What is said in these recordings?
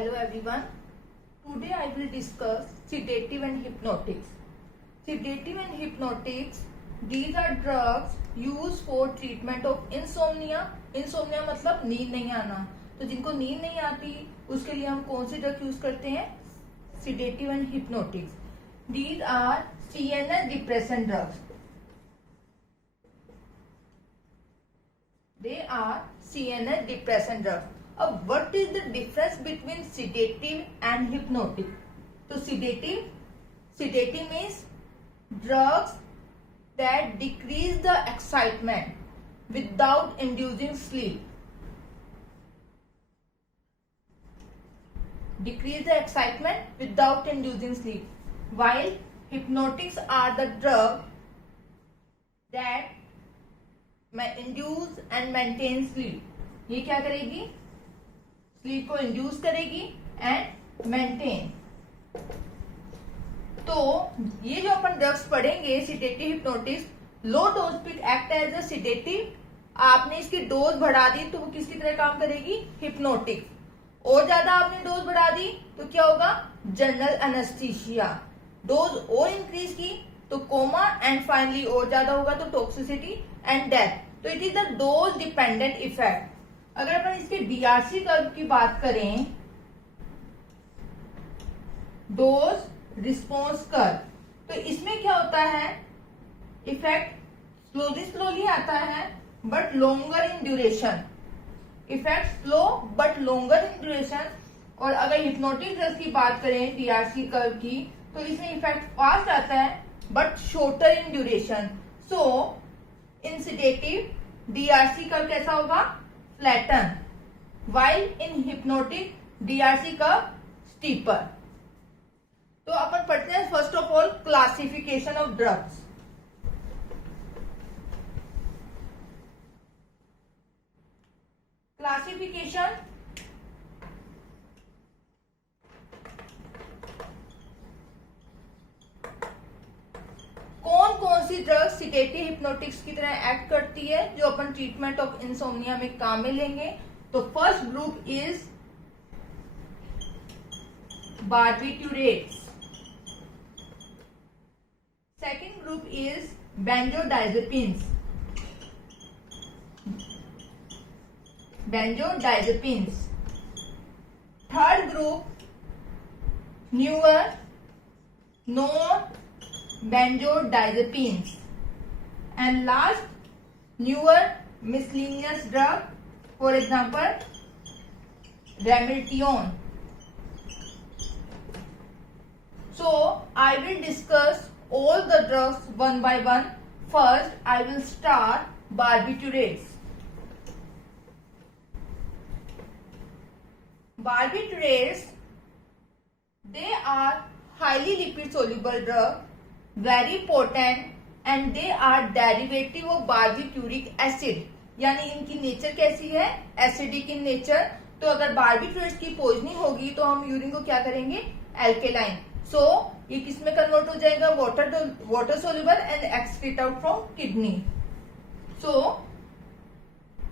Hello everyone. Today I will discuss sedative and hypnotics. Sedative and hypnotics, these are drugs used for treatment of insomnia. Insomnia मतलब नींद नहीं आना. तो जिनको नींद नहीं आती उसके लिए हम कौन सी ड्रग यूज करते हैं? Sedative and hypnotics. These are CNS depressant drugs. They are CNS depressant drugs. अब what is the difference between sedative and hypnotic? तो sedative means drugs that decrease the excitement without inducing sleep. Decrease the excitement without inducing sleep. While hypnotics are the drug that induce and maintain sleep. ये क्या करेगी? Sleep को induce करेगी and maintain. तो ये जो अपन drugs पढ़ेंगे sedative hypnotics, लो dose पे एक्ट एज अ सिडेटिव. आपने इसकी डोज बढ़ा दी तो वो किसकी तरह काम करेगी? हिप्नोटिक. और ज्यादा आपने डोज बढ़ा दी तो क्या होगा? General anaesthesia. डोज और इंक्रीज की तो कोमा एंड फाइनली और ज्यादा होगा तो टॉक्सिसिटी एंड डेथ. तो it is the dose dependent effect. अगर अपन इसके डीआरसी कर्व की बात करें, डोज रिस्पॉन्स कर्व, तो इसमें क्या होता है? इफेक्ट स्लोली आता है but longer in duration. Effect slow but longer in duration. और अगर हिप्नोटिक ड्रग्स की बात करें डीआरसी कर्व की, तो इसमें इफेक्ट फास्ट आता है but shorter in duration. So in sedative DRC curve कैसा होगा? Flatten. While in hypnotic DRC curve steeper. तो अपन पढ़ते हैं first of all classification of drugs. Classification कौन सी ड्रग सिडेटिव हिप्नोटिक्स की तरह एक्ट करती है जो अपन ट्रीटमेंट ऑफ इंसोम्निया में काम में लेंगे. तो first group is barbiturates. Second group is benzodiazepines. Third group newer non benzodiazepines, and last newer miscellaneous drug, for example Ramiltion. So I will discuss all the drugs one by one. First I will start barbiturates. Barbiturates, they are highly lipid soluble drug, very potent, and they are derivative of barbituric acid. यानी इनकी nature कैसी है? Acidic in nature. तो अगर barbiturates की poisoning होगी तो हम यूरिन को क्या करेंगे? एल्केलाइन. सो ये किस में कन्वर्ट हो जाएगा? Water soluble and excrete out from kidney. So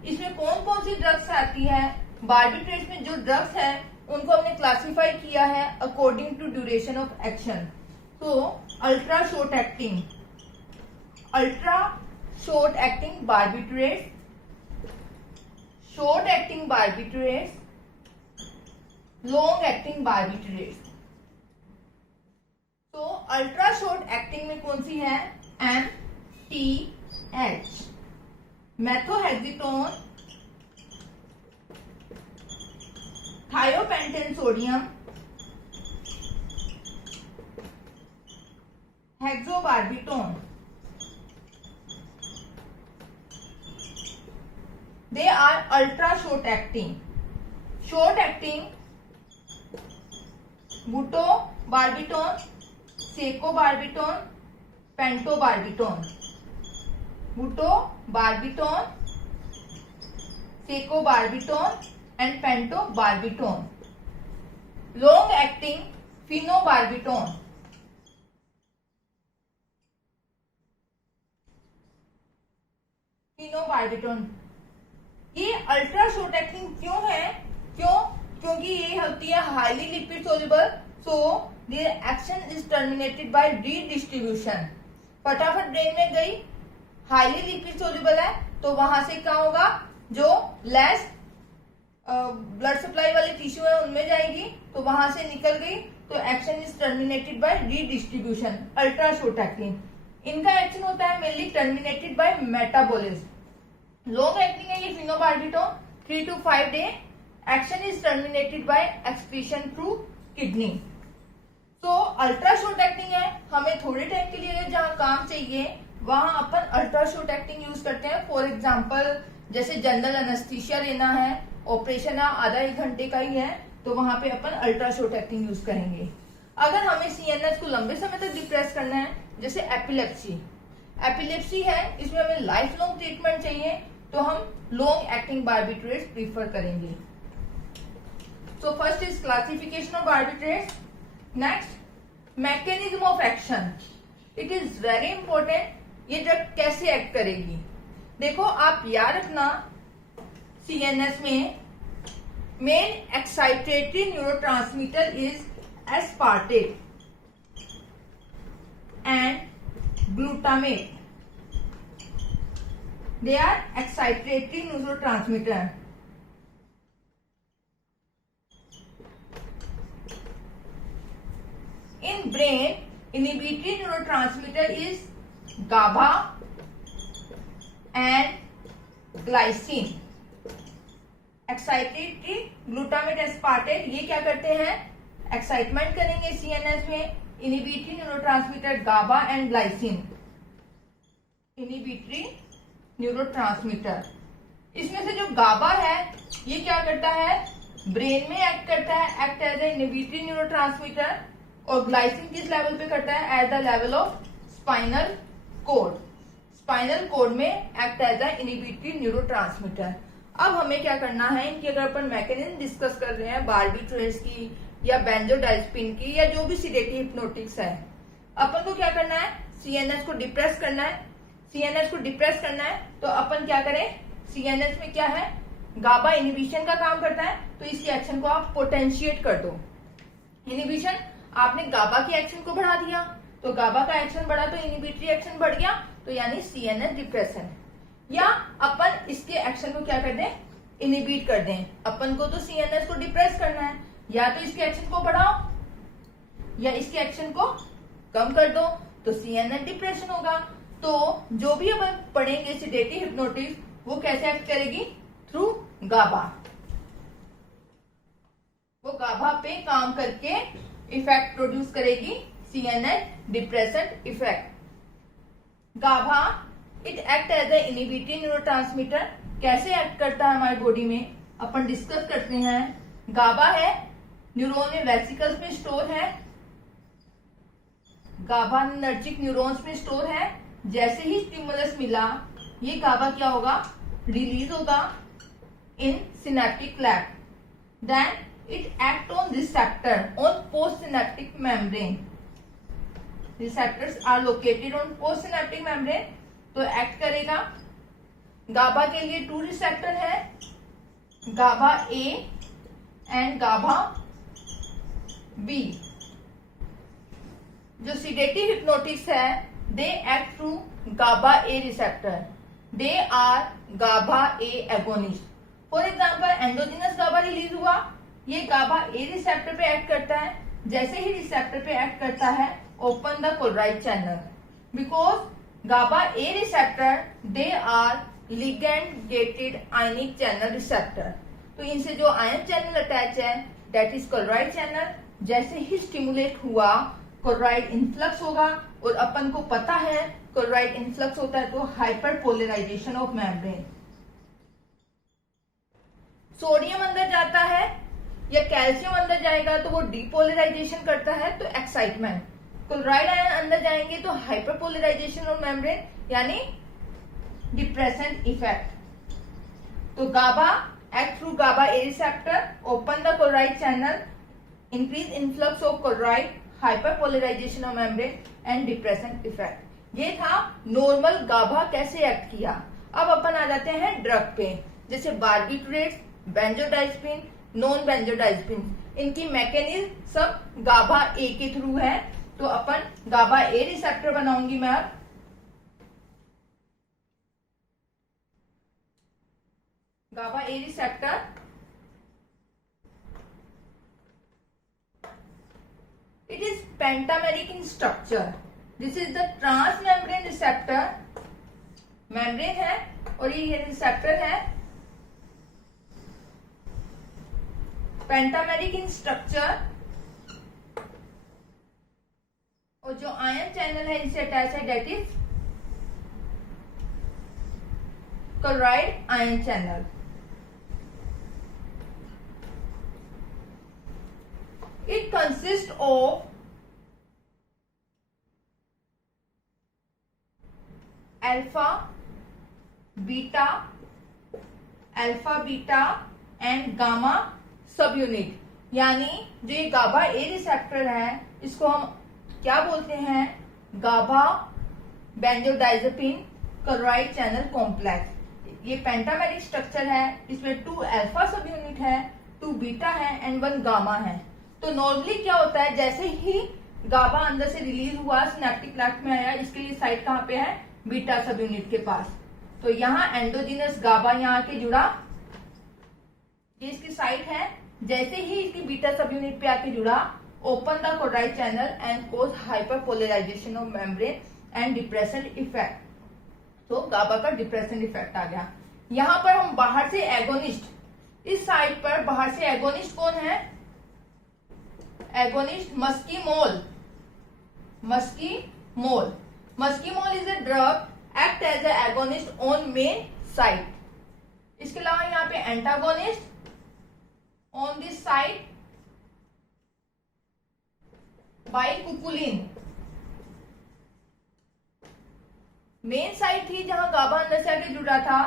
इसमें कौन कौन सी ड्रग्स आती है? बार्बिट्यूरेट्स में जो ड्रग्स है उनको हमने क्लासिफाई किया है according to duration of action. तो ultra short acting barbiturates, short acting barbiturates, long acting barbiturates. तो अल्ट्रा शॉर्ट एक्टिंग में कौन सी है? MTH, methohexitone, thiopentone sodium, hexobarbitone. They are ultra short acting. Short acting butobarbiton, secobarbiton, pentobarbiton. Butobarbiton, secobarbiton and pentobarbiton. Long acting phenobarbiton. Phenobarbitone. ये ultra short acting क्यों है? क्योंकि ये होती क्योंकि ये highly lipid soluble, so their action is terminated bye redistribution. फटाफट brain में गई, हाईली लिपिड सोल्यूबल है तो वहां से क्या होगा, जो लेस ब्लड सप्लाई वाले टिश्यू है उनमें जाएगी, तो वहां से निकल गई तो action is terminated bye redistribution. Ultra short acting, इनका एक्शन होता है mainly terminated bye metabolism. Long acting है ये phenobarbitone, 3 to 5 day. Action is terminated bye excretion through kidney. तो अल्ट्रा शॉर्ट एक्टिंग है, हमें थोड़े टाइम के लिए जहां काम चाहिए वहां अपन अल्ट्रा शॉर्ट एक्टिंग यूज करते हैं। फॉर एग्जाम्पल जैसे जनरल एनेस्थीसिया लेना है, ऑपरेशन आधा 1 घंटे का ही है, तो वहां पे अपन अल्ट्रा शॉर्ट एक्टिंग यूज करेंगे। अगर हमें सीएनएस को लंबे समय तक डिप्रेस करना है, जैसे एपिलेप्सी है, इसमें हमें लाइफ लॉन्ग ट्रीटमेंट चाहिए, तो हम लॉन्ग एक्टिंग बार्बिट्रेट्स प्रीफर करेंगे। So first is classification of barbiturates. Next, mechanism of action. It is very important, ये ड्रग कैसे एक्ट करेगी। देखो आप याद रखना, सीएनएस में main excitatory neurotransmitter is aspartate and glutamate. They are excitatory neurotransmitter. In brain, inhibitory neurotransmitter is GABA and glycine. Excitatory glutamate aspartate, ये क्या करते हैं, एक्साइटमेंट करेंगे सीएनएस में। Inhibitory neurotransmitter GABA and glycine, inhibitory neurotransmitter. इसमें से जो गाबा है ये क्या करता है, ब्रेन में एक्ट करता है, act as a inhibitory neurotransmitter. और ग्लाइसिन किस लेवल पे करता है, at the level of spinal cord. Spinal cord में act as a inhibitory neurotransmitter. अब हमें क्या करना है, इनकी अगर अपन मैकेनिज्म डिस्कस कर रहे हैं बार्बिट्रेट्स की या बेंजोडाइज़ेपिन की या जो भी सिडेटिव हिप्नोटिक्स है, अपन को क्या करना है, सीएनएस को डिप्रेस करना है। सीएनएस को डिप्रेस करना है तो अपन क्या करें, सीएनएस में क्या है, गाबा इनहिबिशन का काम करता है, तो इसकी एक्शन को आप पोटेंशिएट कर दो। इनहिबिशन, आपने गाबा की एक्शन को बढ़ा दिया, तो गाबा का एक्शन बढ़ा तो इनहिबिटरी एक्शन बढ़ गया, तो यानी सीएनएस डिप्रेशन। या अपन इसके एक्शन को क्या कर दें, इनहिबिट कर दें। अपन को तो सीएनएस को डिप्रेस करना है, या तो इसके एक्शन को बढ़ाओ या इसके एक्शन को कम कर दो, तो सीएनएस डिप्रेशन होगा। तो जो भी अपन पढ़ेंगे सिडेटिव हिप्नोटिक्स, वो कैसे एक्ट करेगी, थ्रू गाबा। वो गाबा पे काम करके इफेक्ट प्रोड्यूस करेगी, CNS depressant effect. GABA it act as a inhibitory neurotransmitter. कैसे एक्ट करता है हमारी बॉडी में, अपन डिस्कस करते हैं। गाबा है, न्यूरॉन में वेसिकल्स में स्टोर है, गाबार्जिक न्यूरॉन्स में स्टोर है। जैसे ही स्टिमुलस मिला, ये गाबा क्या होगा, रिलीज होगा in synaptic cleft. Then it act on receptor on postsynaptic membrane. Receptors are located on postsynaptic membrane, तो एक्ट करेगा। गाबा के लिए 2 रिसेप्टर है, GABA A and GABA B. जो सिडेटिव हिप्नोटिक्स है, they act through GABA A receptor. They are GABA A agonist. For example endogenous GABA release हुआ, ये गाबा A receptor पे एक्ट करता है। जैसे ही रिसेप्टर पे एक्ट करता है, open the chloride channel. Because GABA A receptor they are ligand gated ionic channel receptor, तो इनसे जो आयन चैनल अटैच है, दैट इज क्लोराइड चैनल। जैसे ही स्टिमुलेट हुआ, क्लोराइड इन्फ्लक्स होगा, और अपन को पता है क्लोराइड इन्फ्लक्स होता है तो हाइपरपोलराइजेशन ऑफ मेम्ब्रेन। सोडियम अंदर जाता है या कैल्शियम अंदर जाएगा तो वो डीपोलराइजेशन करता है, तो एक्साइटमेंट। क्लोराइड आयन अंदर जाएंगे तो हाइपरपोलराइजेशन ऑफ मेम्ब्रेन, यानी डिप्रेसेंट इफेक्ट। तो GABA act through GABA A receptor, open the chloride channel, increase influx of chloride, hyperpolarisation of membrane and depressant effect. ये था नॉर्मल गाबा कैसे एक्ट किया। अब अपन आ जाते हैं ड्रग पे, जैसे बार्बिट्रेट्स, बेंजोडाइज़ेपिन, नॉन बेंजोडाइज़ेपिन। इनकी मैकेनिज्म सब गाबा ए के थ्रू है। तो अपन गाबा ए रिसेप्टर बनाऊंगी मैं अब। गाबा A receptor it is pentameric in structure. This is the transmembrane receptor. Membrane है और ये रिसेप्टर है। पेंटामेरिक इन स्ट्रक्चर, और जो आयन चैनल है इनसे अटैच है that is chloride ion channel. It consists of alpha, beta and gamma subunit। यानी जो ये गाबा ए रिसेप्टर है इसको हम क्या बोलते हैं, गाबा बेंजोडाइजेपिन क्लोराइड चैनल कॉम्प्लेक्स। ये पेंटामेरिक स्ट्रक्चर है, इसमें 2 अल्फा सब यूनिट है, 2 बीटा है एंड 1 गामा है। तो नॉर्मली क्या होता है, जैसे ही गाबा अंदर से रिलीज हुआ सिनेप्टिक क्लेफ्ट में आया, इसके लिए साइट कहाँ पे है, बीटा सब यूनिट के पास। तो यहाँ एंडोजीनस गाबा यहाँ के जुड़ा, ये इसकी साइट है। जैसे ही इसकी बीटा सब यूनिट पे आके जुड़ा, open the chloride channel and cause hyperpolarisation of membrane and depression effect. तो गाबा का डिप्रेशन इफेक्ट आ गया। यहाँ पर हम बाहर से एगोनिस्ट, इस साइड पर बाहर से एगोनिस्ट कौन है, agonist muscimol. Muscimol is a drug act as a agonist on main site. इसके अलावा यहाँ पे antagonist on this site bicuculline. Main site थी जहां गाबा अंदर से आके जुड़ा था,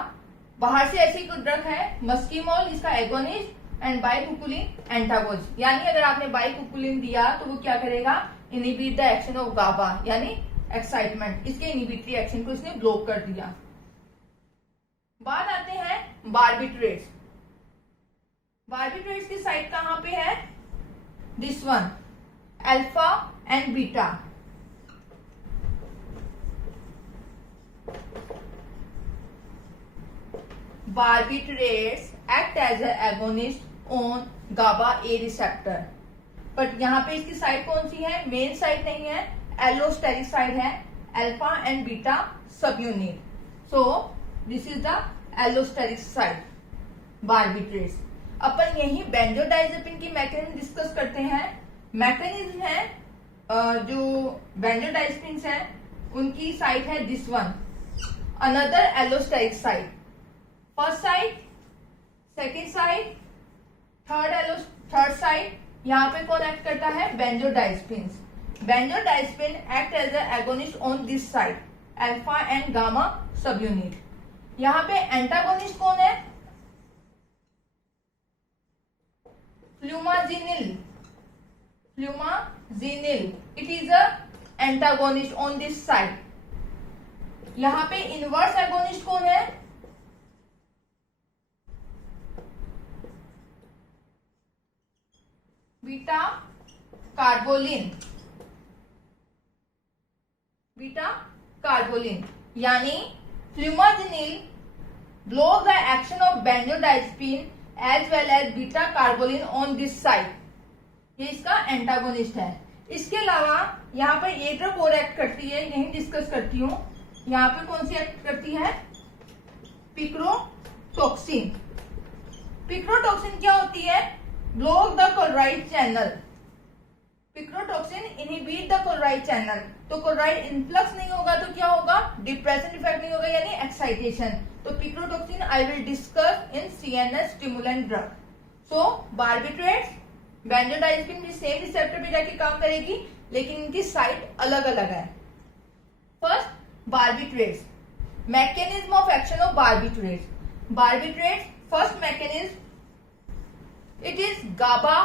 बाहर से ऐसी कोई ड्रग है मस्कीमोल, इसका एगोनिस्ट एंड बाइकुकुलिन एंटागोनिस्ट। यानी अगर आपने बाइकुकुलिन दिया तो वो क्या करेगा, इनिबिट द एक्शन ऑफ गाबा, यानी एक्साइटमेंट, इसके इनिबिटरी एक्शन को इसने ब्लॉक कर दिया। बात आते हैं बार्बिट्रेट्स। बार्बिट्रेट्स की साइट कहां पे है, this one, alpha and beta. Barbiturates act as an agonist on GABA A receptor। But यहाँ पे इसकी साइड कौन सी है, मेन साइड नहीं है, एलोस्टेरिक साइड है, alpha and beta subunit. So this is the allosteric side barbiturates. अपन यही बेंजोडाइजेपिन की मैकेनिज्म डिस्कस करते हैं। मैकेनिज्म है जो बेंजोडाइजेपिन है उनकी साइट है this one, another allosteric side. First side, second side, third side, यहाँ पे कौन एक्ट करता है, benzodiazepine. Benzodiazepine act as a agonist on this side, alpha and gamma subunit. यहाँ पे एंटागोनिस्ट कौन है, flumazenil. It is a antagonist on this side. यहाँ पे इनवर्स एगोनिस्ट कौन है, बीटा कार्बोलिन। यानी flumazenil block the action of benzodiazepine as well as beta carboline on this side. ये इसका एंटागोनिस्ट है। इसके अलावा यहाँ पर एक ड्रग और एक्ट करती है, यही डिस्कस करती हूँ। यहाँ पे कौन सी एक्ट करती है, पिक्रोटॉक्सिन। पिक्रोटॉक्सिन क्या होती है, block the chloride channel. Picrotoxin inhibit the chloride channel. तो क्लोराइड इनफ्लक्स नहीं होगा तो क्या होगा, डिप्रेशन इफेक्ट नहीं होगा, यानी एक्साइटेशन। तो picrotoxin I will discuss in CNS stimulant drug. So barbiturates benzodiazepine भी सेम रिसेप्टर पे जाके काम करेगी, लेकिन इनकी साइट अलग अलग है। First barbiturates, mechanism of action of barbiturates. First mechanism, it is GABA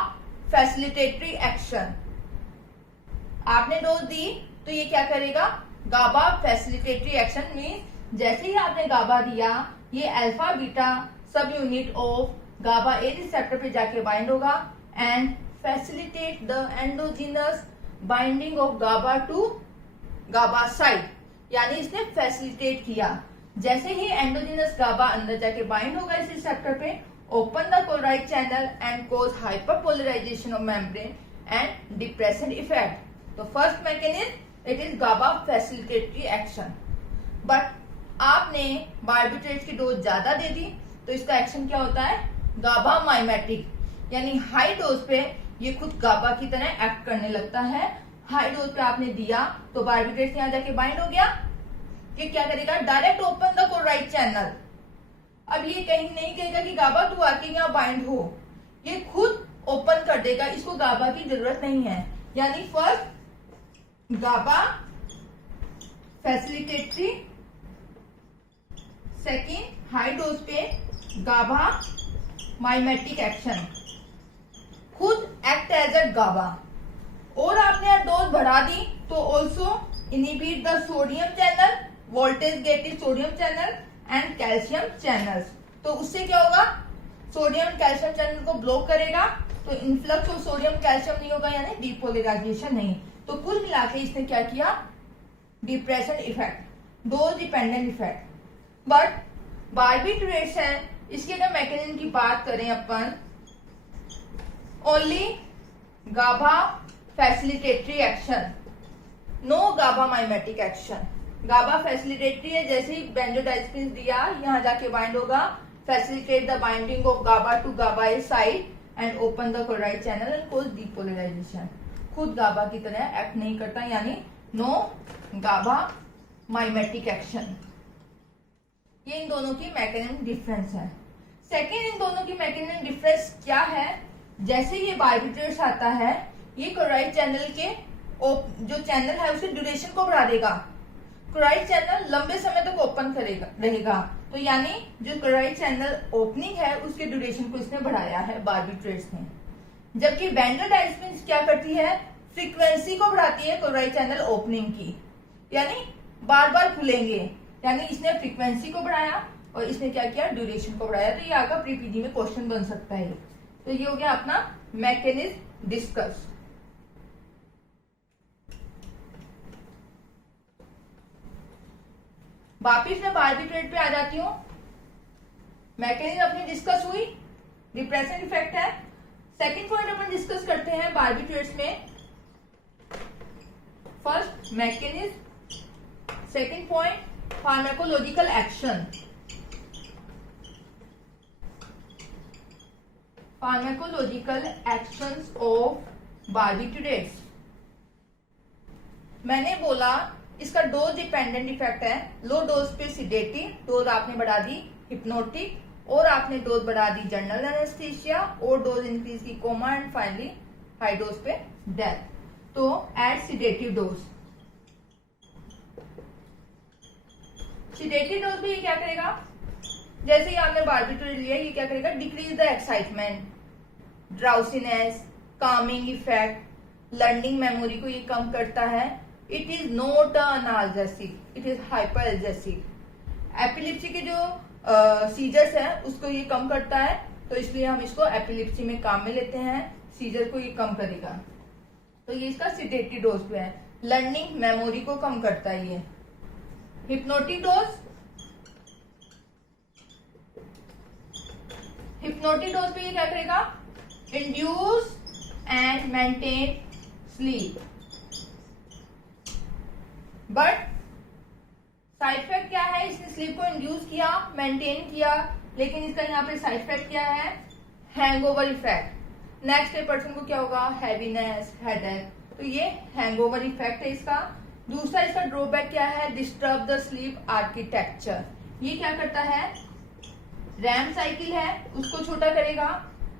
facilitatory action. आपने डोज दी तो ये क्या करेगा, गाबा फैसिलिटेटरी एक्शन मीन जैसे ही आपने गाबा दिया, ये alpha beta subunit of GABA A receptor पे जाके बाइंड होगा and facilitate the endogenous binding of GABA to GABA site, यानी इसने फैसिलिटेट किया। जैसे ही एंडोजीनस गाबा अंदर जाके बाइंड होगा इस रिसेप्टर पे, open the chloride channel and cause hyperpolarisation of membrane and depression effect. तो first mechanism it is GABA facilitatory action. But आपने बार्बिट्रेट्स की डोज ज्यादा दे दी तो इसका एक्शन क्या होता है, गाबा माइमेटिक, यानी हाई डोज पे ये खुद गाबा की तरह एक्ट करने लगता है। हाई डोज पे आपने दिया तो बार्बिट्रेट्स यहाँ जाके बाइंड हो गया, ये क्या करेगा, direct open the chloride channel. अब ये कहीं नहीं कहेगा कि गाबा टू आके यहाँ बाइंड हो, ये खुद ओपन कर देगा, इसको गाबा की जरूरत नहीं है। यानी फर्स्ट गाबा फैसिलिटेटरी, सेकेंड हाई डोज पे गाबा माइमेटिक एक्शन, खुद एक्ट एज अ गाबा। और आपने डोज बढ़ा दी तो also inhibit the sodium channel, voltage gated sodium channel and calcium channels. तो उससे क्या होगा, सोडियम कैल्शियम चैनल को ब्लॉक करेगा, तो इन्फ्लक्स ऑफ सोडियम कैल्शियम नहीं होगा, यानी डिपोलराइजेशन नहीं। तो कुल मिला के इसने क्या किया, depression effect, dose dependent effect. But barbiturates है, इसके अगर मैकेनिज्म की बात करें अपन, only GABA facilitatory action, no GABA mimetic action. GABA facilitatory है, जैसे ही बेंजोडाइजेपिन दिया यहाँ जाके बाइंड होगा, facilitate the binding of GABA to GABA A site and open the chloride channel and cause depolarization. खुद गाबा की तरह एक्ट नहीं करता, यानी नो गाबा माइमेटिक एक्शन। ये इन दोनों की मैकेनिज्म डिफरेंस है। सेकेंड, इन दोनों की मैकेनिज्म डिफरेंस क्या है, जैसे ये बार्बिट्रेट्स आता है, ये क्लोराइड चैनल के जो चैनल है उसके ड्यूरेशन को बढ़ा देगा, क्लोराइड चैनल लंबे समय तक ओपन रहेगा। तो यानी जो क्लोराइड चैनल ओपनिंग है उसके ड्यूरेशन को इसने बढ़ाया है बार्बिट्रेट्स ने। जबकि बेंजोडाइजेपिन क्या करती है, फ्रीक्वेंसी को बढ़ाती है क्लोराइड चैनल ओपनिंग की, यानी बार बार खुलेंगे, यानी इसने फ्रीक्वेंसी को बढ़ाया और इसने क्या किया, ड्यूरेशन को बढ़ाया। तो ये आगे प्रीपीजी में क्वेश्चन बन सकता है। तो ये हो गया अपना मैकेनिज्म डिस्कस। वापिस मैं बार्बिट्रेट पे आ जाती हूँ। मैकेनिज्म अपनी डिस्कस हुई, डिप्रेशन इफेक्ट है। सेकंड पॉइंट अपन डिस्कस करते हैं बार्बिट्रेट्स में। First mechanism, second point pharmacological action. Pharmacological actions of barbiturates. मैंने बोला इसका डोज डिपेंडेंट इफेक्ट है। लो डोज पे सिडेटिव, डोज आपने बढ़ा दी हिप्नोटिक, और आपने डोज बढ़ा दी जनरल एनेस्थीसिया, और डोज इंक्रीज की coma, and finally high dose पे डेथ। तो at sedative dose, sedative dose पे ये क्या करेगा, जैसे ही आपने बार्बिट्रेट लिया, ये क्या करेगा, decrease the excitement, drowsiness, calming effect, learning memory को ये कम करता है। It is not analgesic, it is hyperalgesic. Epilepsy के जो सीजर्स है उसको ये कम करता है, तो इसलिए हम इसको एपिलिप्सी में काम में लेते हैं। सीजर को ये कम करेगा, तो ये इसका सिडेटिव डोज पे है। लर्निंग मेमोरी को कम करता है ये। हिप्नोटिक डोज, हिप्नोटिक डोज पे ये क्या करेगा, induce and maintain sleep. But side effect क्या है, इसने स्लीप को इंड्यूस किया, मेंटेन किया, लेकिन इसका यहाँ पे साइड इफेक्ट क्या है, hangover effect. Next day person को क्या होगा, हैवीनेस, हेडेक। तो ये हैंगओवर इफेक्ट है इसका। दूसरा इसका ड्रॉबैक क्या है, डिस्टर्ब द स्लीप आर्किटेक्चर। ये क्या करता है, रैम साइकिल है उसको छोटा करेगा,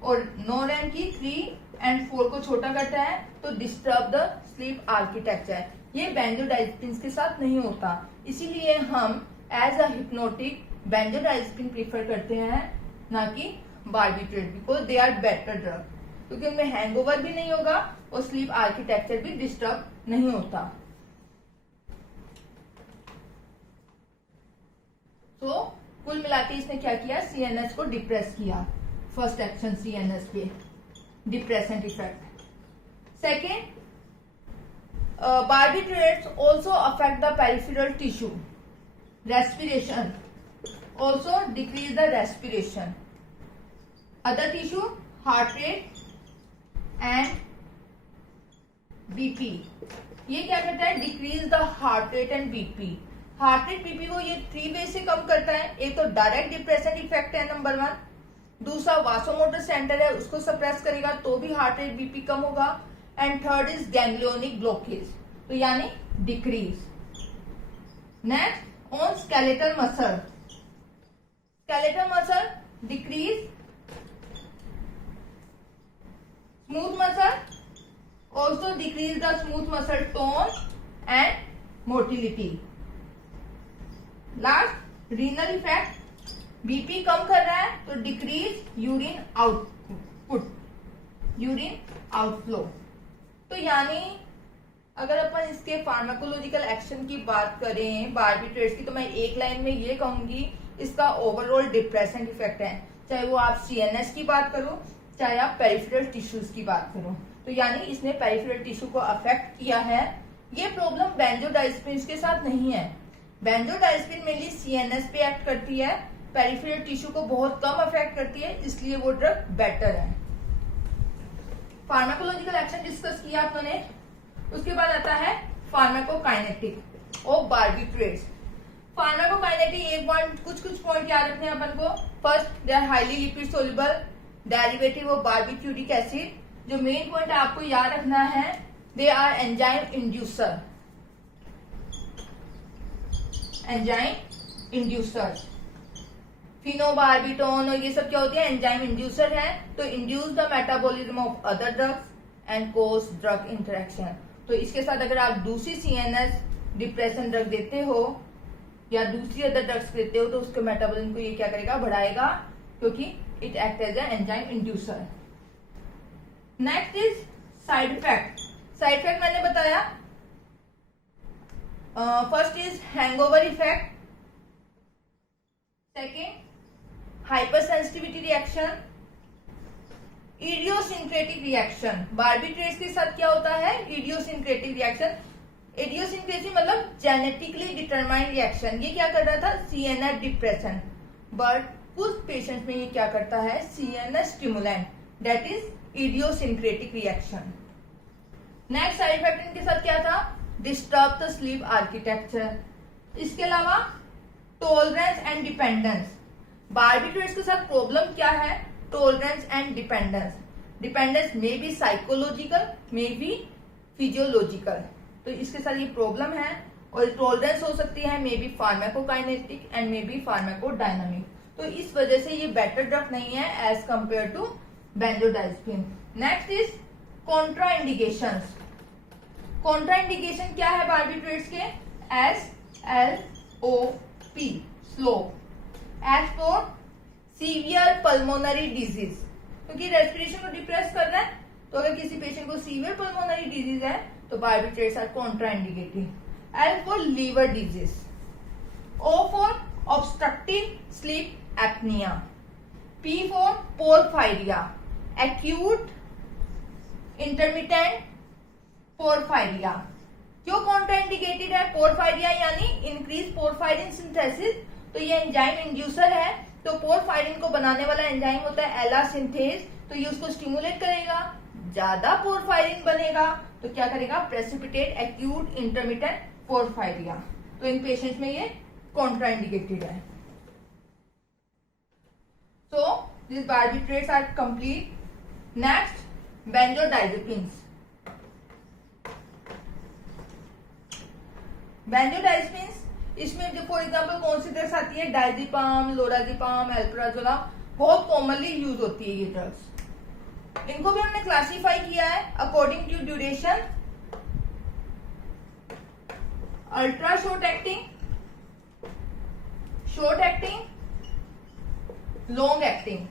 और नो रैम की 3 and 4 को छोटा करता है, तो डिस्टर्ब द स्लीप आर्किटेक्चर। ये बेंजोडाइजेपिन के साथ नहीं होता, इसीलिए हम as a hypnotic benzodiazepine prefer करते हैं, ना कि barbiturate, because they are better drug, क्योंकि उनमें हैंगओवर भी नहीं होगा और स्लीप आर्किटेक्चर भी डिस्टर्ब नहीं होता। तो कुल मिलाकर इसने क्या किया, सीएनएस को डिप्रेस किया। फर्स्ट एक्शन सीएनएस पे। depressant effect. Second, barbiturates also affect the peripheral tissue. Respiration, also decrease the respiration. Other tissue, heart rate and BP. ये क्या करता है? Decrease the heart rate and BP. Heart rate BP को ये 3 वे से कम करता है. एक तो डायरेक्ट डिप्रेशन इफेक्ट है नंबर 1. दूसरा वासोमोटर सेंटर है, उसको सप्रेस करेगा तो भी हार्ट रेट बीपी कम होगा. And third is ganglionic blockage, तो यानी decrease. Next on skeletal muscle. Skeletal muscle decrease. Smooth muscle also decrease the smooth muscle tone and motility. Last, renal effect. BP कम कर रहा है तो decrease urine output, urine outflow. तो यानी अगर अपन इसके फार्माकोलॉजिकल एक्शन की बात करें बार्बिट्रेट्स की, तो मैं एक लाइन में ये कहूंगी इसका ओवरऑल डिप्रेसेंट इफेक्ट है. चाहे वो आप CNS की बात करो, चाहे आप पेरिफेरल टिश्यूज की बात करो, तो यानी इसने पेरिफेरल टिश्यू को अफेक्ट किया है. ये प्रॉब्लम बेंजोडाइजेपिन के साथ नहीं है. बेंजोडाइजेपिन मेनली CNS पे एक्ट करती है, पेरिफेरल टिश्यू को बहुत कम अफेक्ट करती है, इसलिए वो ड्रग बेटर है. फार्माकोलॉजिकल एक्शन डिस्कस किया आपने. उसके बाद आता है फार्माकोकाइनेटिक ऑफ बार्बिट्रेट्स. फार्माकोकाइनेटिक कुछ पॉइंट याद रखने हैं अपन को. First, they are highly lipid soluble derivative of barbituric acid. जो मेन पॉइंट आपको याद रखना है, they are enzyme inducer. Enzyme inducer phenobarbitone और ये सब क्या होती है? एंजाइम इंड्यूसर है. तो induce the metabolism of other drugs and cause drug interaction. तो इसके साथ अगर आप दूसरी CNS डिप्रेशन ड्रग देते हो या दूसरी अदर ड्रग्स देते हो तो उसके मेटाबॉलिज्म को ये क्या करेगा? बढ़ाएगा, क्योंकि it act as a enzyme inducer. Next is side effect. Side effect मैंने बताया. First is hangover effect. Second, hypersensitivity reaction. Idiosyncratic reaction. Barbiturates के साथ क्या होता है? Idiosyncratic reaction. इडियोसिंक्रेसी मतलब जेनेटिकली डिटरमाइंड रिएक्शन. ये क्या कर रहा था? CNS depression. बट कुछ पेशेंट में ये क्या करता है? CNS stimulant. That is idiosyncratic reaction. Next side effect इनके साथ क्या था? Disturb the sleep architecture. इसके अलावा टॉलरेंस एंड डिपेंडेंस. बार्बिट्रेट्स के साथ प्रॉब्लम क्या है? Tolerance and dependence. Dependence may be psychological, may be physiological. तो इसके साथ ये प्रॉब्लम है. और टॉलरेंस हो सकती है may be pharmacokinetic and may be pharmacodynamic. तो इस वजह से ये बेटर ड्रग नहीं है as compare to benzodiazepine. Next is contraindications. Contraindication क्या है बार्बिट्रेट्स के? SLOP, slow. S for severe pulmonary disease, क्योंकि रेस्पिरेशन को डिप्रेस कर रहा है. तो अगर किसी पेशेंट को सीवियर पल्मोनरी डिजीज है तो barbiturates are contraindicated. L for liver disease. O for obstructive sleep apnoea. P for porphyria, acute intermittent porphyria. क्यों कॉन्ट्राइंडिकेटेड है? पोरफायरिया यानी इंक्रीज पोरफायरिन सिंथेसिस. तो ये एंजाइम इंड्यूसर है. तो पोरफायरिन को बनाने वाला एंजाइम होता है एला सिंथेज. तो ये उसको स्टिमुलेट करेगा, ज्यादा पोरफायरिन बनेगा तो क्या करेगा? Precipitate acute intermittent porphyria. तो इन पेशेंट्स में ये कॉन्ट्राइंडिकेटेड है. So these barbiturates are complete. Next, benzodiazepines. Benzodiazepines इसमें जो फॉर एग्जाम्पल कौन सी ड्रग्स आती है? Diazepam, lorazepam, alprazolam. बहुत कॉमनली यूज होती है ये ड्रग्स. इनको भी हमने क्लासिफाई किया है according to duration. Ultra short acting, short acting, long acting.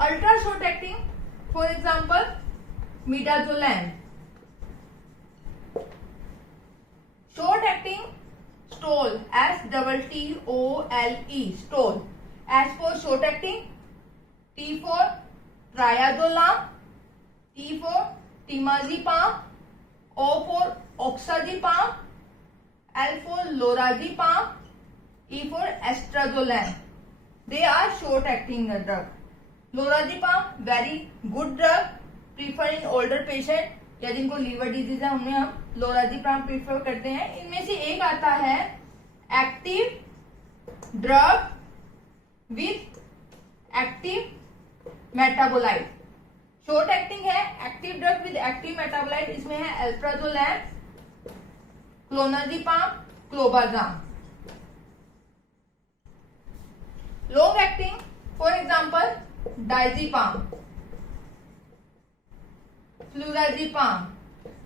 Ultra short acting for example midazolam, short acting stole, STTOLE, stole. S for short acting, T for triazolam, T for temazepam, O for oxazepam, L for lorazepam, E for estrazolam. They are short acting drug. Lorazepam very good drug, prefer in older patient या जिनको liver disease है उन्हें हम लोराजिपाम prefer करते हैं। इनमें से एक आता है active drug with active metabolite. Short acting है, active drug with active metabolite, इसमें है alprazolam, clonazepam, clobazam. Long acting for example diazepam, flurazepam,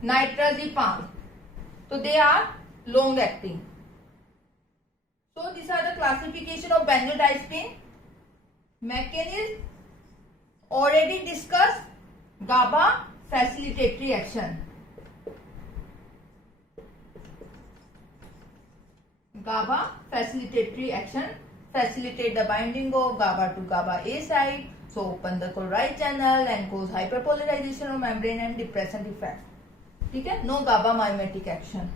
nitrazepam, तो they are long acting. So these are the classification of benzodiazepine. Mechanism already discussed. GABA facilitatory action. GABA facilitatory action facilitate the binding of GABA to GABA A site, so open the chloride channel and cause hyperpolarization of membrane and depressant effect. ठीक है, no GABA mimetic action.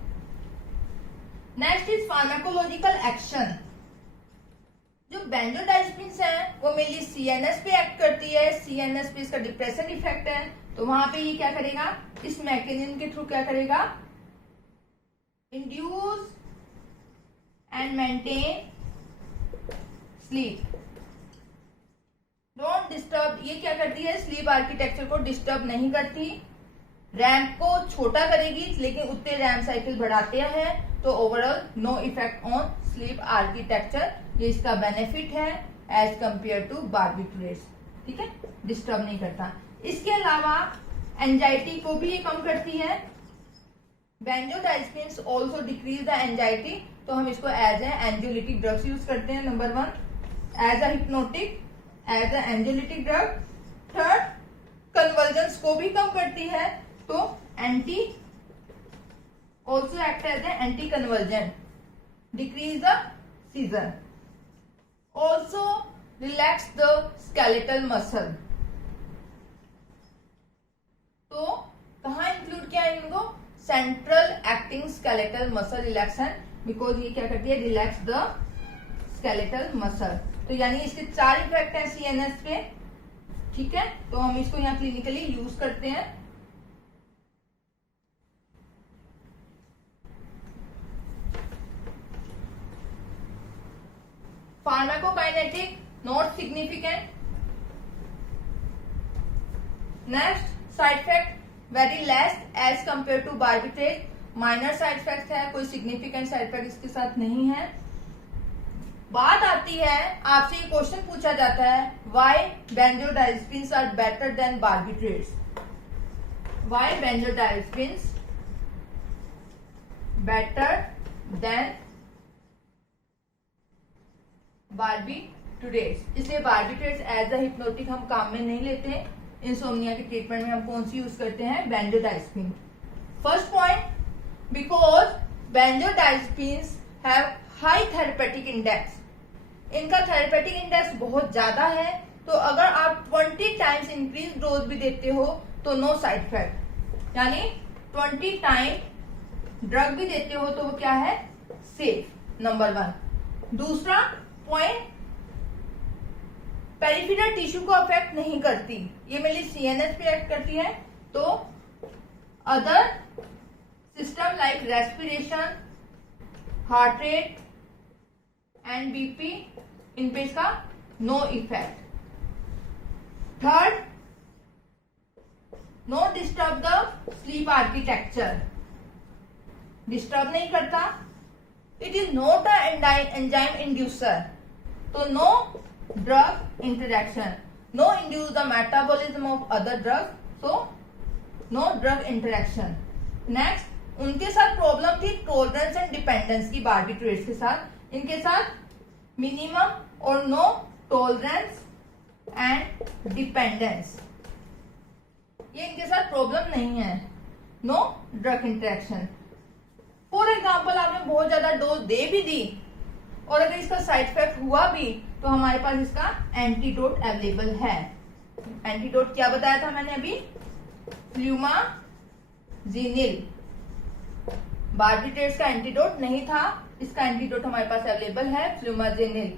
Next is pharmacological action. जो benzodiazepines हैं वो mainly CNS पे act करती है, CNS पे इसका डिप्रेशन इफेक्ट है, तो वहां पे ये क्या करेगा, इस मैकेनिज्म के थ्रू क्या करेगा, induce and maintain sleep, don't disturb. ये क्या करती है, स्लीप आर्किटेक्चर को डिस्टर्ब नहीं करती, रैम्प को छोटा करेगी लेकिन उतने रैम साइकिल बढ़ाते हैं, तो overall no effect on sleep architecture, ये इसका बेनिफिट है एज कंपेयर टू बार्बिट्यूरेट्स। ठीक है, डिस्टर्ब नहीं करता। इसके अलावा एंजाइटी को भी ये कम करती है। Benzodiazepines also decrease the anxiety, तो हम इसको as a anxiolytic drugs use करते हैं। Number 1 as a hypnotic, as a anxiolytic drug. Third, convulsions को भी कम करती है, तो anti also act as an anticonvulsant, decrease the seizure, also relax the skeletal muscle। तो कहाँ इंक्लूड किया इनको, central acting skeletal muscle relaxin, because ये क्या करती है, रिलैक्स द स्केलेटल मसल। तो यानी इसके 4 इफेक्ट है सीएनएस पे। ठीक है, तो हम इसको यहाँ क्लिनिकली यूज करते हैं। Pharmacokinetic not significant. Next, side effect very less as compared to barbiturate, minor side effects है, कोई significant side effect इसके साथ नहीं है। बात आती है, आपसे ये क्वेश्चन पूछा जाता है, why benzodiazepines are better than barbiturates? Why benzodiazepines better than barbiturates? इसलिए बार्बिट्यूरेट्स एज अ हिप्नोटिक हम काम में नहीं लेते। इंसोम्निया के ट्रीटमेंट में हम कौन सी यूज करते हैं, benzodiazepine. First point, because benzodiazepines have high therapeutic index, इनका थेरेपेटिक इंडेक्स बहुत ज्यादा है, तो अगर आप 20 टाइम्स इंक्रीज डोज भी देते हो तो नो साइड इफेक्ट, यानी 20 टाइम ड्रग भी देते हो तो वो क्या है, सेफ, नंबर 1। दूसरा पॉइंट, पेरिफेरल टिश्यू को अफेक्ट नहीं करती, ये मेनली सीएनएस पे एक्ट करती है, तो other system like respiration, heart rate and BP, इन पे इसका no effect. Third, no disturb the sleep architecture, disturb नहीं करता। It is not a enzyme inducer, तो no drug interaction, no induce the metabolism of other drug, so no drug interaction. Next, उनके साथ problem थी tolerance and dependence की, barbiturates के साथ। इनके साथ मिनिमम और नो टॉलरेंस एंड डिपेंडेंस, ये इनके साथ प्रॉब्लम नहीं है, no drug interaction. For example आपने बहुत ज्यादा डोज दे भी दी और अगर इसका साइड इफेक्ट हुआ भी तो हमारे पास इसका एंटीडोट अवेलेबल है। एंटीडोट क्या बताया था मैंने अभी, फ्लूमाजीनिल। बार्बिट्रेट्स का एंटीडोट नहीं था, इसका एंटीडोट हमारे पास अवेलेबल है, फ्लूमाजीनिल।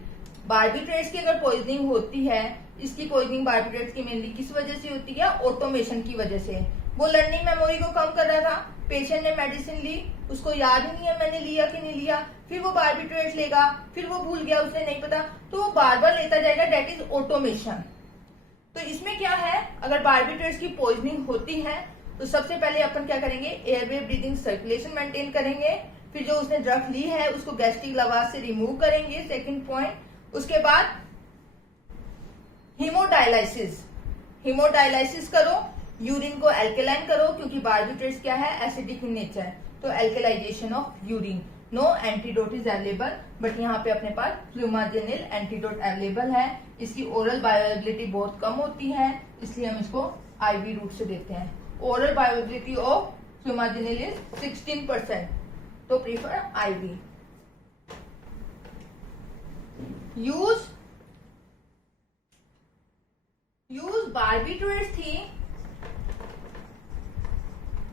बार्बिट्रेट्स की अगर पॉइजनिंग होती है, इसकी पॉइजनिंग बार्बिट्रेट्स की मेनली किस वजह से होती है, ऑटोमेशन की वजह से। वो लर्निंग मेमोरी को कम कर रहा था, पेशेंट ने मेडिसिन ली, उसको याद ही नहीं है मैंने लिया कि नहीं लिया, फिर वो बार्बिट्रेट्स लेगा, फिर वो भूल गया, उसे नहीं पता, तो वो बार बार लेता जाएगा, डेट इज ऑटोमेशन। तो इसमें क्या है, अगर बार्बिट्रेट्स की पॉइजनिंग होती है तो सबसे पहले अपन क्या करेंगे, एयरवे ब्रीदिंग सर्कुलेशन मेंटेन करेंगे, फिर जो उसने ड्रग ली है उसको गैस्ट्रिक लवाज से रिमूव करेंगे, सेकंड पॉइंट। उसके बाद हीमोडायलाइसिस, हीमोडायलाइसिस करो, यूरिन को एल्केलाइन करो, क्योंकि बार्बिट्रेट्स क्या है, एसिडिक इन नेचर, तो alkalisation of urine. No antidote is available, but यहाँ पे अपने पास फ्लूमाजीनिल एंटीडोट अवेलेबल है। इसकी ओरल बायोअवेलेबिलिटी बहुत कम होती है, इसलिए हम इसको आईवी रूट से देते हैं। ओरल बायोअवेलेबिलिटी ऑफ फ्लूमाजीनिल इज 16%, तो प्रीफर आईवी। यूज बार्बिट्रेट्स थी,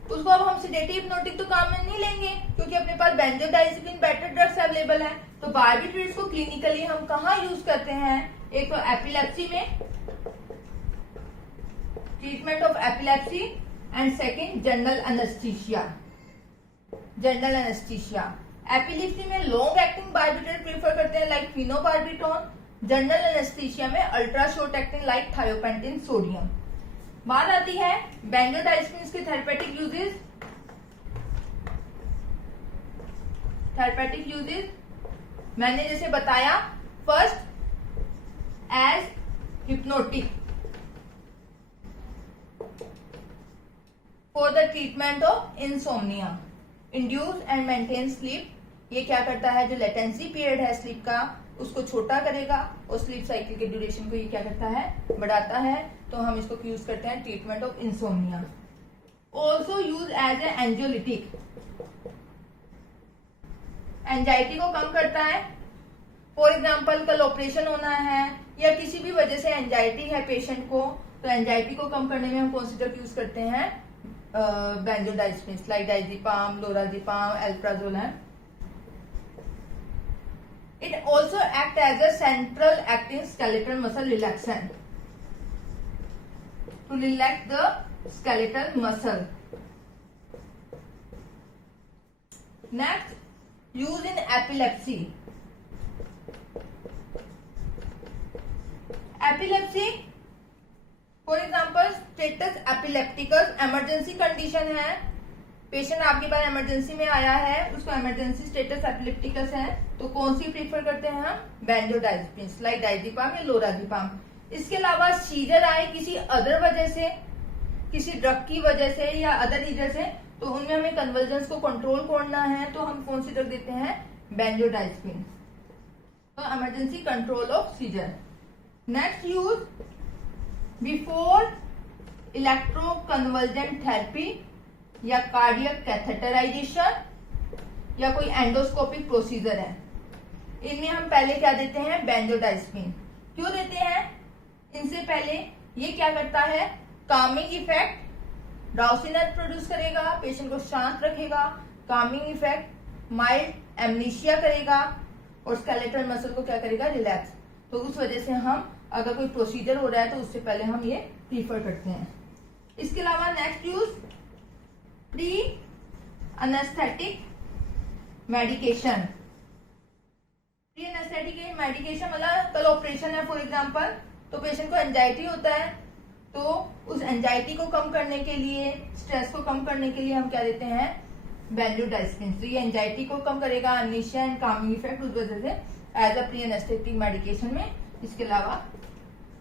उसको अब हम सिडेटिव हिप्नोटिक तो काम में नहीं लेंगे, क्योंकि अपने पास बेंजोडाइजिपिन बेटर ड्रग्स अवेलेबल है। तो बार्बिट्रेट्स को क्लिनिकली हम कहाँ यूज करते हैं, एक तो एपिलेप्सी में, treatment of epilepsy, and second general anaesthesia. General anaesthesia, epilepsy में लॉन्ग एक्टिंग बार्बिट्रेट प्रेफर करते हैं लाइक फिनोबार्बिटोन, जनरल एनेस्थीसिया में ultra short acting like thiopentone sodium. बात आती है बेंजोडाइजिपिन्स के थेरेपेटिक यूजेस। थेरेपेटिक यूजेस मैंने जैसे बताया, first as hypnotic for the treatment of insomnia, induce and maintain sleep. ये क्या करता है, जो लेटेंसी पीरियड है स्लीप का उसको छोटा करेगा और स्लीप साइकिल के ड्यूरेशन को ये क्या करता है, बढ़ाता है। तो हम इसको यूज करते हैं treatment of insomnia. Also use as a anxiolytic, anxiety को कम करता है। फॉर एग्जाम्पल कल ऑपरेशन होना है या किसी भी वजह से एंजाइटी है पेशेंट को, तो एंजाइटी को कम करने में हम कौन सी ड्रग यूज करते हैं, बेंजोडाइजिपिन्स लाइक डाइजिपाम, लोराजिपाम, एल्प्राजोल है। It also act as a central acting skeletal muscle relaxant to relax the skeletal muscle. Next, use in epilepsy. Epilepsy, for example, status epilepticus, emergency condition है, पेशेंट आपके पास emergency में आया है, उसको emergency status epilepticus है, तो कौन सी prefer करते हैं हम, बेंजोडाइजिपिन्स लाइक डाइजिपाम या लोराजिपाम। इसके अलावा सीजर आए किसी अदर वजह से, किसी ड्रग की वजह से या अदर रीजन से, तो उनमें हमें कन्वर्जेंस को कंट्रोल करना है, तो हम कौन सी ड्रग देते हैं, बेंजोडाइजिपिन, तो emergency control of seizure. Next use before electroconvulsive therapy या कार्डियक कैथेटराइजेशन या कोई एंडोस्कोपिक प्रोसीजर है, इनमें हम पहले क्या देते हैं, बेंजोडाइजिपिन। क्यों देते हैं, इनसे पहले ये क्या करता है, कामिंग इफेक्ट, ड्राउसीनेस प्रोड्यूस करेगा, पेशेंट को शांत रखेगा, कामिंग इफेक्ट, माइल्ड एमनीशिया करेगा और स्केलेटल मसल को क्या करेगा, रिलैक्स। तो उस वजह से हम अगर कोई प्रोसीजर हो रहा है तो उससे पहले हम ये प्रीफर करते हैं। इसके अलावा next use pre anaesthetic medication. Pre anaesthetic medication मतलब कल ऑपरेशन है फॉर एग्जांपल, तो पेशेंट को एंजाइटी होता है, तो उस एंजाइटी को कम करने के लिए, स्ट्रेस को कम करने के लिए हम क्या देते हैं, बेंजोडाइजिपिन। तो ये एंजाइटी को कम करेगा, एमनीशिया एंड कामिंग इफेक्ट उस वजह से as a pre anaesthetic medication में। इसके अलावा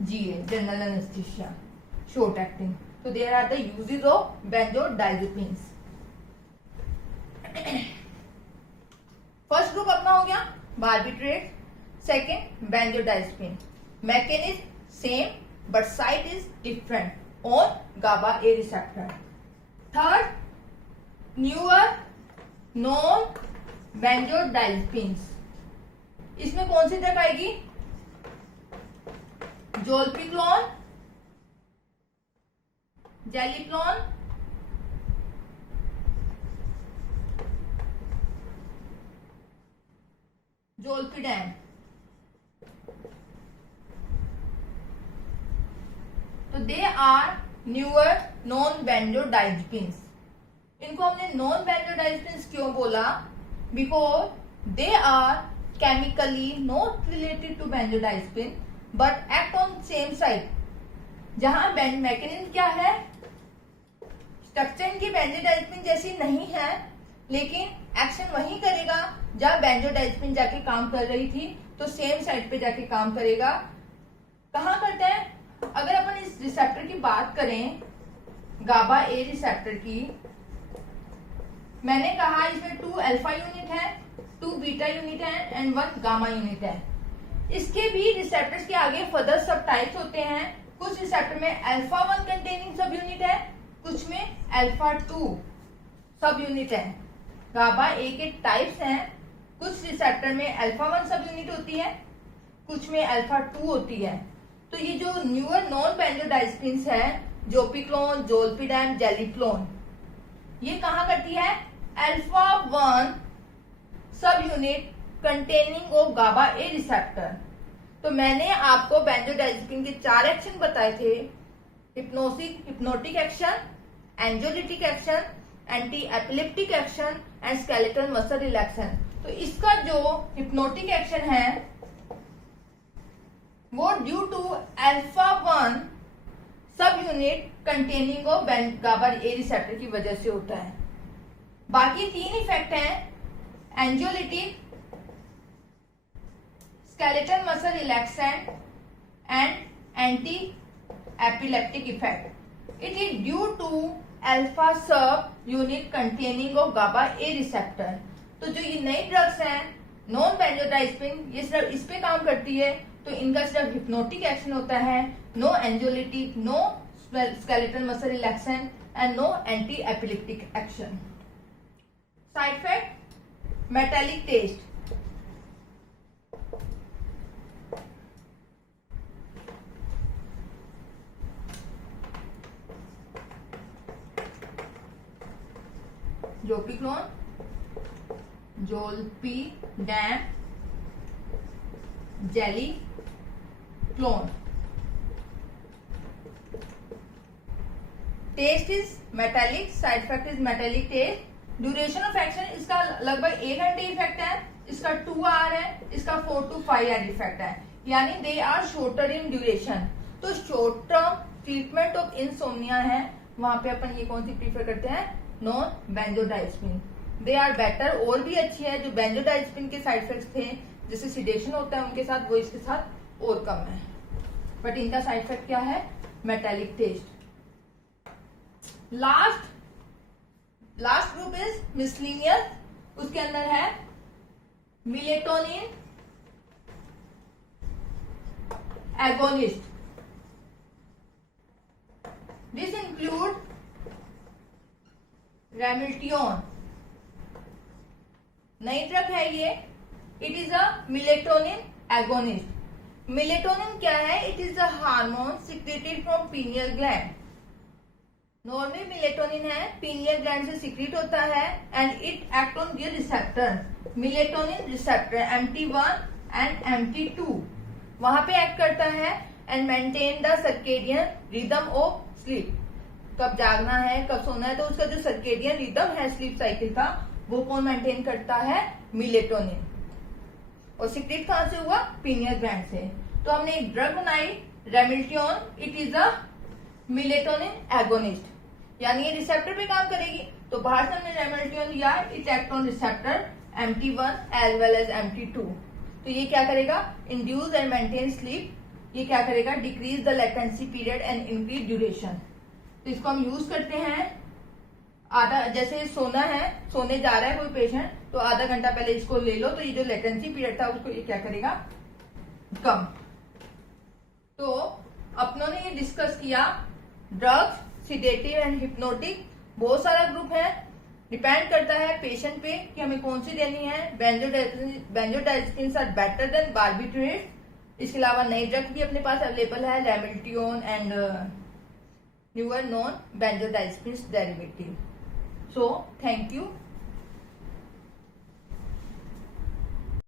GA, general anaesthesia, short acting. So there are the uses of benzodiazepines. First group अपना हो गया barbiturate, second benzodiazepine. Mechanism same but site is different on GABA A receptor. Third newer non benzodiazepines. इसमें कौन सी drug आएगी? Zopiclone, zaleplon, zolpidem. तो they are newer non benzodiazepines. इनको हमने नॉन बेंजोडाइजेपिन्स क्यों बोला? Because they are chemically not related to benzodiazepine but act on same site. जहां मैकेनिज्म क्या है? स्ट्रक्चर इनकी बेंजोडाइजेपिन जैसी नहीं है, लेकिन एक्शन वही करेगा जहां बेंजोडाइजेपिन जाके काम कर रही थी, तो सेम साइट पे जाके काम करेगा। कहाँ करते हैं? अगर अपन इस रिसेप्टर की बात करें, गाबा ए रिसेप्टर की, मैंने कहा इसमें 2 अल्फा यूनिट है, 2 बीटा यूनिट है एंड 1 गामा यूनिट है। इसके भी रिसेप्टर्स के आगे फर्दर सब टाइप्स होते हैं। कुछ रिसेप्टर में अल्फा 1 कंटेनिंग सब यूनिट है, कुछ में अल्फा 2 सब यूनिट है। गाबा ए के टाइप्स हैं। कुछ रिसेप्टर में अल्फा 1 सब यूनिट होती है, कुछ में अल्फा 2 होती है। तो ये जो न्यूअर नॉन बेंजोडाइजेपिन्स है, ज़ोलपीक्लोन, ज़ोलपीडेम, ज़ैलिप्लोन, ये कहाँ करती है? Alpha 1 subunit containing of GABA A receptor. तो मैंने आपको बेंजोडाइजेपिन के 4 एक्शन बताए थे: hypnotic action, anxiolytic action, antiepileptic action and skeletal muscle relaxation. तो इसका जो हिप्नोटिक एक्शन है वो due to alpha 1 subunit containing of GABA A receptor की वजह से होता है। बाकी 3 इफेक्ट हैं: anxiolytic, skeletal muscle relaxant and antiepileptic effect. It is due to alpha subunit containing of GABA A receptor. तो जो ये नई ड्रग्स हैं नॉन बेंजोडाइजेपिन, ये सिर्फ इस पे काम करती है, तो इनका सिर्फ हिप्नोटिक एक्शन होता है, no anxiolytic, no skeletal muscle relaxant and no antiepileptic action. Side effect: metallic taste, zopiclone, zolpidem, zaleplon. Taste is metallic, side effect is metallic taste. Duration of action इसका लगभग 1 घंटे effect है, इसका 2 our है, इसका 4 to 5 our effect है, यानी they are shorter in duration. तो short term treatment of insomnia है, वहां पे अपन ये कौन सी प्रीफर करते हैं? Non benzodiazepine. They are better, और भी अच्छी है। जो बेंजोडाइजेपिन के साइड इफेक्ट्स थे, जैसे सिडेशन होता है उनके साथ, वो इसके साथ और कम है, बट इनका साइड इफेक्ट क्या है? Metallic taste. Last group is miscellaneous, उसके अंदर है मेलेटोनिन एगोनिस्ट। दिस इंक्लूड रेमिल्टियोन, नई ड्रग है ये। It is a melatonin agonist. Melatonin क्या है? It is a hormone secreted from pineal gland. Normal melatonin है, पीनियल ग्लैंड से सीक्रेट होता है and it act on their receptor, melatonin receptor MT1 and MT2, वहां पे एक्ट करता है and maintain the circadian rhythm of sleep. कब जागना है, कब सोना है, तो उसका जो सर्केडियन रिदम है स्लीप साइकिल का, वो कौन मेंटेन करता है? मेलेटोनिन। और सीक्रेट कहां से हुआ? पीनियल ग्लैंड से। तो हमने एक ड्रग बनाई ramelteon, it is a melatonin agonist, यानी ये रिसेप्टर पे काम करेगी। तो बाहर से हमने रेमिल्टियोन लिया, it act on receptor MT1 as well as MT2। तो ये क्या करेगा? Induce and maintain sleep. ये क्या करेगा? Decrease the latency period and increase duration. तो इसको हम यूज करते हैं आधा, जैसे सोना है, सोने जा रहा है कोई पेशेंट, तो आधा घंटा पहले इसको ले लो, तो ये जो लेटेंसी पीरियड था उसको ये क्या करेगा? कम। तो अपनों ने ये डिस्कस किया ड्रग्स, सिडेटिव एंड हिप्नोटिक, बहुत सारा ग्रुप है। डिपेंड करता है पेशेंट पे कि हमें कौन सी देनी है। Benzodiazepines are better than barbiturates. इसके अलावा नई ड्रग भी अपने पास अवेलेबल है, ramelteon and newer non benzodiazepines derivative. So thank you.